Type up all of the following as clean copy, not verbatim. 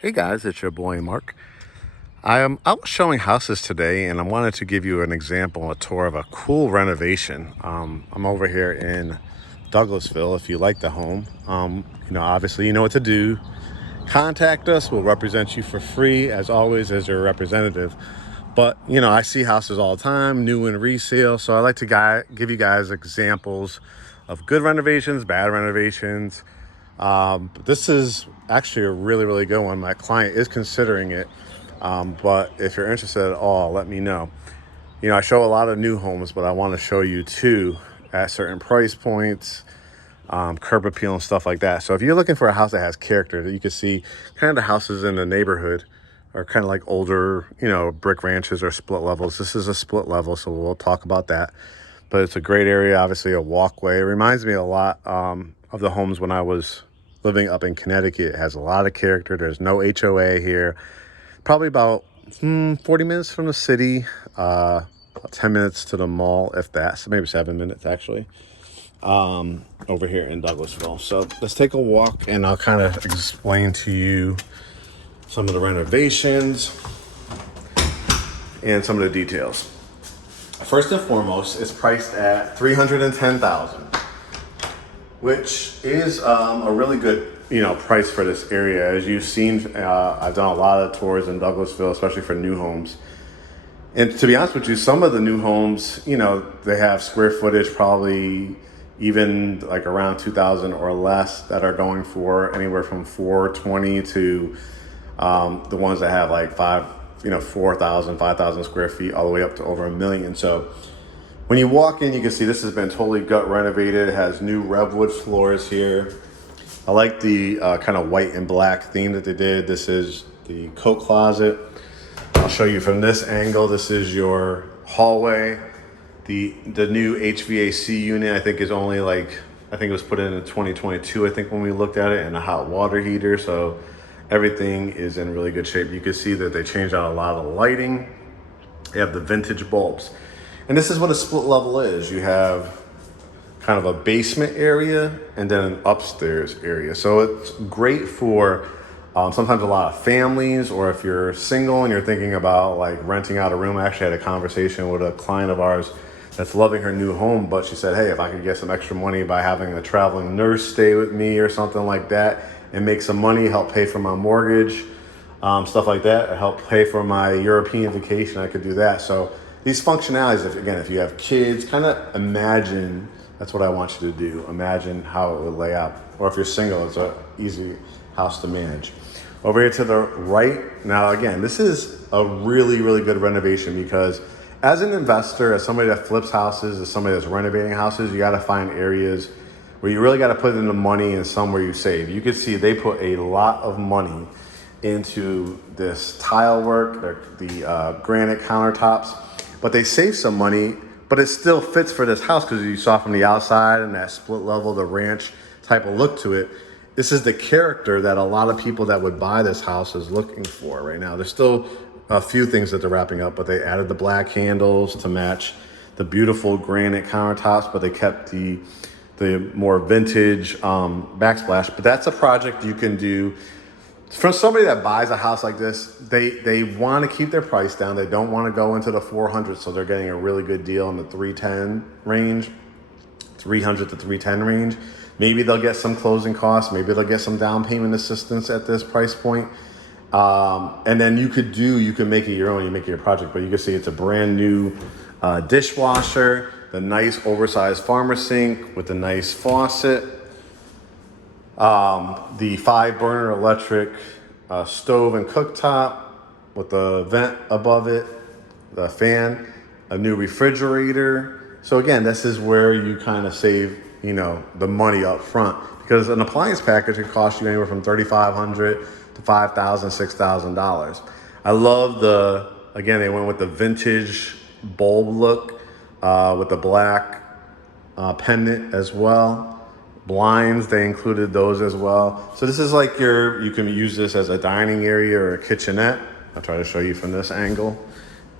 Hey guys, it's your boy Mark. I am out showing houses today, and I wanted to give you an example, a tour of a cool renovation. I'm over here in Douglasville. If you like the home, obviously you know what to do. Contact us. We'll represent you for free, as always, as your representative. But I see houses all the time, new and resale. So I like to give you guys examples of good renovations, bad renovations. But this is actually a really, really good one. My client is considering it. But if you're interested at all, let me know. I show a lot of new homes, but I want to show you too at certain price points, curb appeal and stuff like that. So if you're looking for a house that has character, that you can see kind of the houses in the neighborhood are kind of like older, brick ranches or split levels. This is a split level, so we'll talk about that. But it's a great area, obviously a walkway. It reminds me a lot of the homes when I was living up in Connecticut. It has a lot of character. There's no HOA here. Probably about 40 minutes from the city, about 10 minutes to the mall, if that. So maybe 7 minutes actually, over here in Douglasville. So let's take a walk and I'll kind of explain to you some of the renovations and some of the details. First and foremost, it's priced at $310,000, which is a really good price for this area. As you've seen, I've done a lot of tours in Douglasville, especially for new homes. And to be honest with you, some of the new homes, they have square footage probably even like around 2,000 or less that are going for anywhere from 420 to the ones that have like 4,000, 5,000 square feet, all the way up to over 1 million. So when you walk in, you can see this has been totally gut renovated. It has new Revwood floors here. I like the kind of white and black theme that they did. This is the coat closet. I'll show you from this angle. This is your hallway. The new HVAC unit, I think, is only I think it was put in 2022, I think, when we looked at it, and a hot water heater. So everything is in really good shape. You can see that they changed out a lot of the lighting. They have the vintage bulbs. And this is what a split level is. You have kind of a basement area and then an upstairs area. So it's great for sometimes a lot of families, or if you're single and you're thinking about like renting out a room. I actually had a conversation with a client of ours that's loving her new home, but she said, hey, if I could get some extra money by having a traveling nurse stay with me or something like that and make some money, help pay for my mortgage, stuff like that, or help pay for my European vacation, I could do that. So these functionalities, if you have kids, kind of imagine, that's what I want you to do. Imagine how it would lay out. Or if you're single, it's an easy house to manage. Over here to the right, now again, this is a really, really good renovation, because as an investor, as somebody that flips houses, as somebody that's renovating houses, you got to find areas where you really got to put in the money and somewhere you save. You can see they put a lot of money into this tile work, the granite countertops, but they save some money, but it still fits for this house, because you saw from the outside and that split level, the ranch type of look to it. This is the character that a lot of people that would buy this house is looking for right now. There's still a few things that they're wrapping up, but they added the black handles to match the beautiful granite countertops, but they kept the more vintage backsplash. But that's a project you can do. For somebody that buys a house like this, they want to keep their price down. They don't want to go into the 400s, so they're getting a really good deal in the 310 range, 300 to 310 range. Maybe they'll get some closing costs. Maybe they'll get some down payment assistance at this price point. And then you can make it your own. You make it your project, but you can see it's a brand new dishwasher, the nice oversized farmer sink with the nice faucet, the 5-burner electric stove and cooktop with the vent above it, the fan, a new refrigerator. So again, this is where you kind of save, the money up front, because an appliance package can cost you anywhere from $3,500 to $5,000, $6,000. I love they went with the vintage bulb look with the black pendant as well. Blinds, they included those as well. So this is like you can use this as a dining area or a kitchenette. I'll try to show you from this angle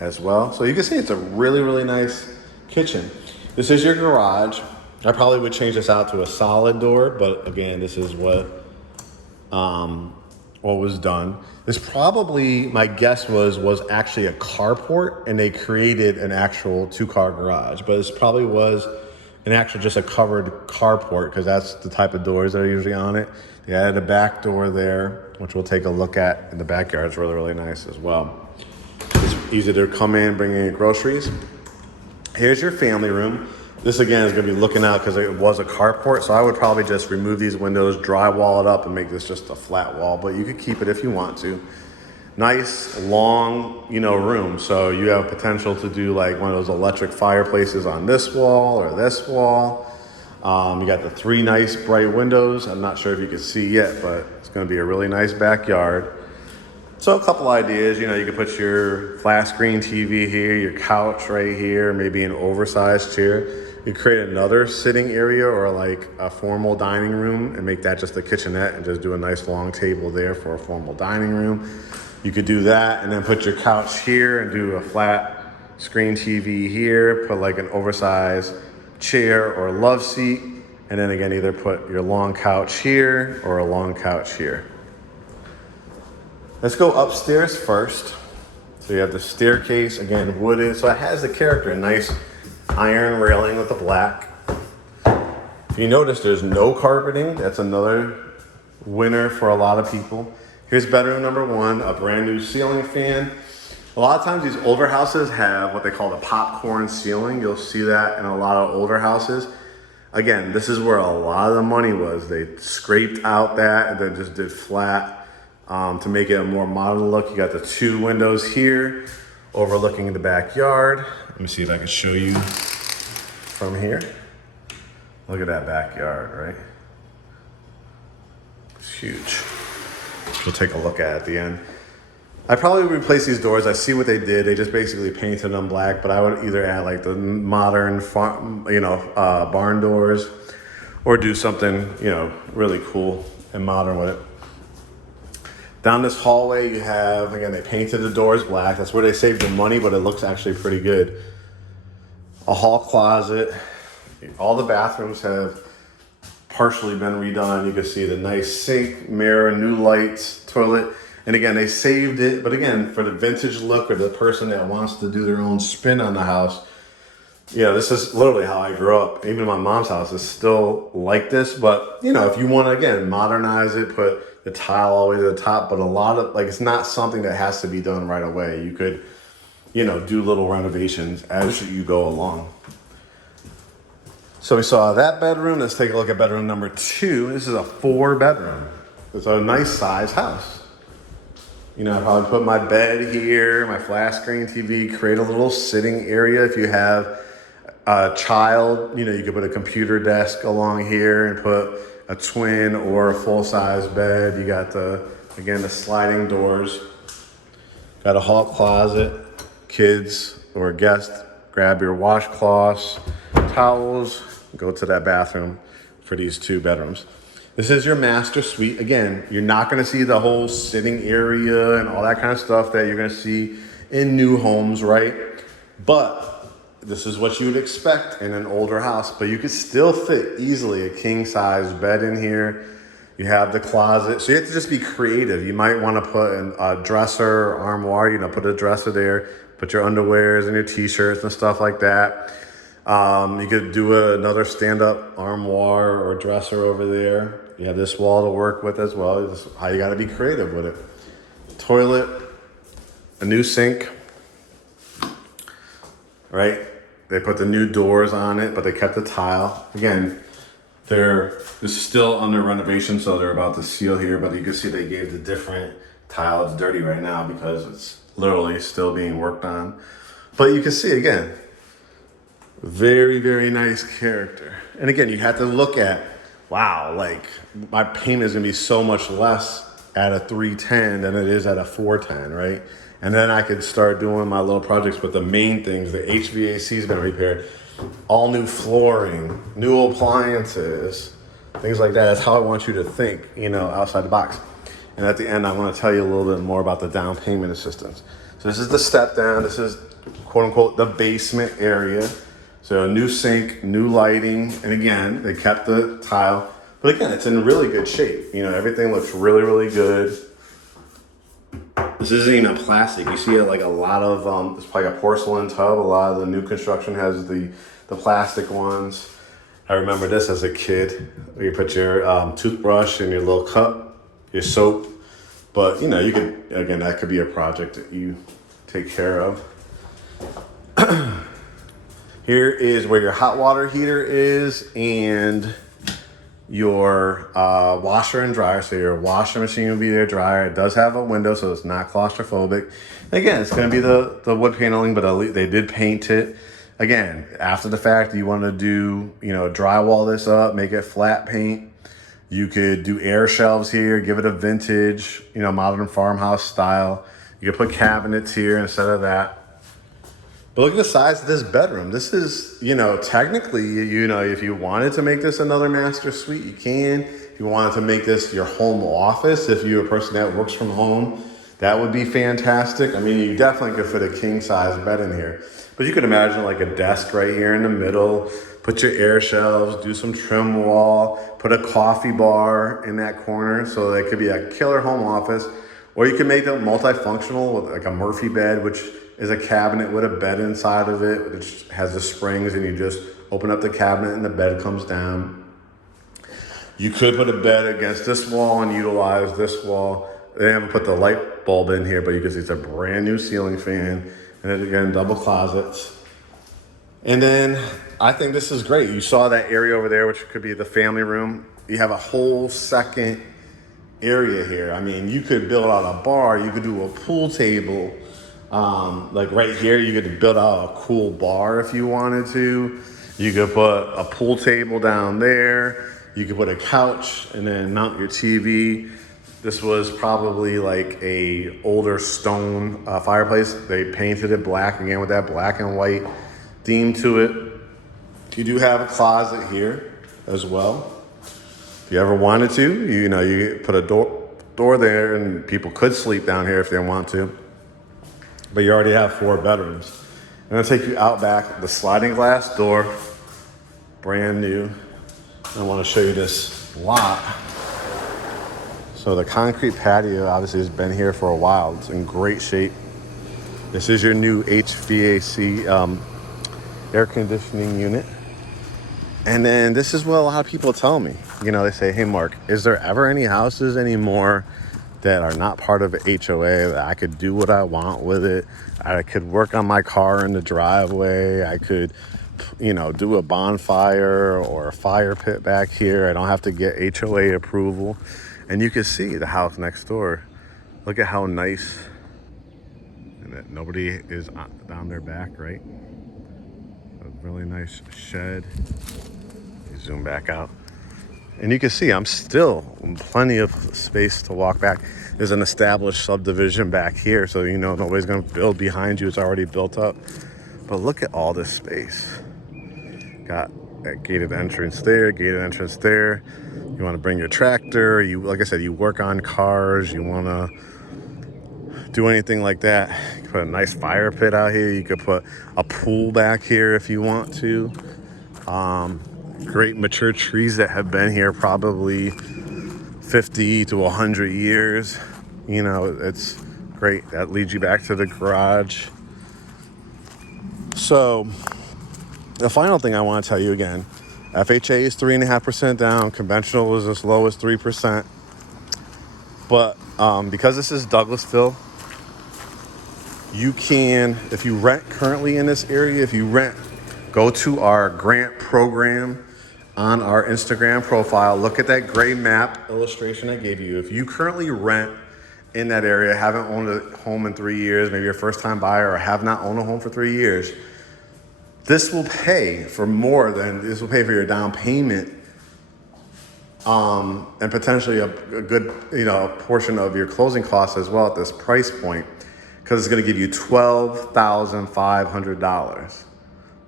as well. So you can see it's a really, really nice kitchen. This is your garage. I probably would change this out to a solid door, but again, this is what what was done. This probably, my guess was actually a carport, and they created an actual 2-car garage, but this probably was an actual just a covered carport, because that's the type of doors that are usually on it. They added a back door there, which we'll take a look at in the backyard. It's really, really nice as well. It's easy to come in, bring in groceries. Here's your family room. This again is gonna be looking out because it was a carport, so I would probably just remove these windows, drywall it up, and make this just a flat wall, but you could keep it if you want to. Nice, long, room, so you have potential to do like one of those electric fireplaces on this wall or this wall. You got the 3 nice bright windows. I'm not sure if you can see yet, but it's gonna be a really nice backyard. So a couple ideas, you can put your flat screen TV here, your couch right here, maybe an oversized chair. You create another sitting area or like a formal dining room and make that just a kitchenette and just do a nice long table there for a formal dining room. You could do that and then put your couch here and do a flat screen TV here, put like an oversized chair or love seat, and then again, either put your long couch here or a long couch here. Let's go upstairs first. So you have the staircase, again, wooden. So it has the character, a nice iron railing with the black. If you notice, there's no carpeting. That's another winner for a lot of people. Here's bedroom number 1, a brand new ceiling fan. A lot of times these older houses have what they call the popcorn ceiling. You'll see that in a lot of older houses. Again, this is where a lot of the money was. They scraped out that and then just did flat. To make it a more modern look, you got the 2 windows here overlooking the backyard. Let me see if I can show you from here. Look at that backyard, right? It's huge. We'll take a look at it at the end. I probably would replace these doors. I see what they did. They just basically painted them black, but I would either add like the modern, barn doors, or do something, really cool and modern with it. Down this hallway, you have, again, they painted the doors black. That's where they saved the money, but it looks actually pretty good. A hall closet. All the bathrooms have partially been redone. You can see the nice sink, mirror, new lights, toilet. And again, they saved it. But again, for the vintage look or the person that wants to do their own spin on the house, this is literally how I grew up. Even my mom's house is still like this. But, if you want to, again, modernize it, put the tile all the way to the top, but a lot of, it's not something that has to be done right away. You could, do little renovations as you go along. So we saw that bedroom. Let's take a look at bedroom number 2. This is a 4-bedroom. It's a nice size house. I probably put my bed here, my flat screen TV, create a little sitting area. If you have a child, you could put a computer desk along here and put a twin or a full-size bed. You got the sliding doors. Got a hall closet. Kids or guests, grab your washcloths, towels, go to that bathroom for these 2 bedrooms. This is your master suite. Again, you're not gonna see the whole sitting area and all that kind of stuff that you're gonna see in new homes, right? But this is what you would expect in an older house, but you could still fit easily a king-size bed in here. You have the closet, so you have to just be creative. You might want to put a dresser or armoire, put a dresser there, put your underwears and your t-shirts and stuff like that. You could do another stand-up armoire or dresser over there. You have this wall to work with as well. This is how you got to be creative with it. Toilet, a new sink, right? They put the new doors on it, but they kept the tile. Again, this is still under renovation, so they're about to seal here, but you can see they gave the different tile. It's dirty right now because it's literally still being worked on. But you can see, again, very, very nice character. And again, you have to look at, wow, my payment is gonna be so much less at a 310 than it is at a 410, right? And then I could start doing my little projects, but the main things, the HVAC's been repaired, all new flooring, new appliances, things like that. That's how I want you to think, outside the box. And at the end, I want to tell you a little bit more about the down payment assistance. So this is the step down. This is, quote unquote, the basement area. So a new sink, new lighting. And again, they kept the tile. But again, it's in really good shape. Everything looks really, really good. This isn't even plastic. You see like a lot of, it's like a porcelain tub. A lot of the new construction has the plastic ones. I remember this as a kid. You put your toothbrush in your little cup, your soap. But you know, you could, again, that could be a project that you take care of. Here is where your hot water heater is and your washer and dryer. So your washing machine will be there, dryer. It does have a window, so it's not claustrophobic. Again, it's going to be the wood paneling, but they did paint it. Again, after the fact, you want to do, you know, drywall this up, make it flat paint. You could do air shelves here, give it a vintage, you know, modern farmhouse style. You could put cabinets here instead of that. But look at the size of this bedroom. This is, you know, technically, you know, if you wanted to make this another master suite, you can. If you wanted to make this your home office, if you're a person that works from home, that would be fantastic. I mean, you definitely could fit a king size bed in here. But you could imagine like a desk right here in the middle, put your air shelves, do some trim wall, put a coffee bar in that corner. So that could be a killer home office. Or you could make them multifunctional with like a Murphy bed, which is a cabinet with a bed inside of it, which has the springs, and you just open up the cabinet and the bed comes down. You could put a bed against this wall and utilize this wall. They haven't put the light bulb in here, but you can see it's a brand new ceiling fan. And then again, double closets. And then I think this is great. You saw that area over there, which could be the family room. You have a whole second area here. I mean, you could build out a bar. You could do a pool table. Like right here, you could build out a cool bar if you wanted to. You could put a pool table down there. You could put a couch and then mount your TV. This was probably like a older stone fireplace. They painted it black again with that black and white theme to it. You do have a closet here as well. If you ever wanted to, you know, you put a door there and people could sleep down here if they want to. But you already have 4 bedrooms. I'm gonna take you out back, the sliding glass door, brand new. I wanna show you this lot. So the concrete patio obviously has been here for a while. It's in great shape. This is your new HVAC air conditioning unit. And then this is what a lot of people tell me. You know, they say, hey, Mark, is there ever any houses anymore that are not part of an HOA that I could do what I want with it? I could work on my car in the driveway. I could, you know, do a bonfire or a fire pit back here. I don't have to get HOA approval. And you can see the house next door. Look at how nice. And that nobody is down their back, right? A really nice shed. You zoom back out. And you can see I'm still plenty of space to walk back. There's an established subdivision back here, so you know nobody's gonna build behind you. It's already built up. But look at all this space. Got that gated entrance there, gated entrance there. You wanna bring your tractor, like I said, you work on cars, you wanna do anything like that. You can put a nice fire pit out here. You could put a pool back here if you want to. Great mature trees that have been here probably 50 to 100 years. You know, it's great. That leads you back to the garage. So the final thing I want to tell you again, FHA is 3.5% down. Conventional is as low as 3%. But because this is Douglasville, you can, if you rent currently in this area, if you rent, go to our grant program on our Instagram profile. Look at that gray map illustration I gave you. If you currently rent in that area, haven't owned a home in 3 years, maybe you're a first-time buyer or have not owned a home for 3 years, this will pay for more than, this will pay for your down payment and potentially a good, you know, portion of your closing costs as well at this price point, because it's going to give you $12,500.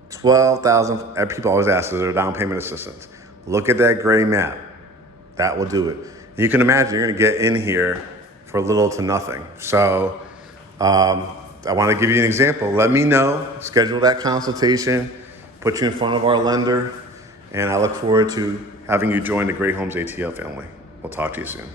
$12,000. People always ask, is there down payment assistance? Look at that gray map. That will do it. And you can imagine you're going to get in here for little to nothing. So I want to give you an example. Let me know. Schedule that consultation. Put you in front of our lender. And I look forward to having you join the Great Homes ATL family. We'll talk to you soon.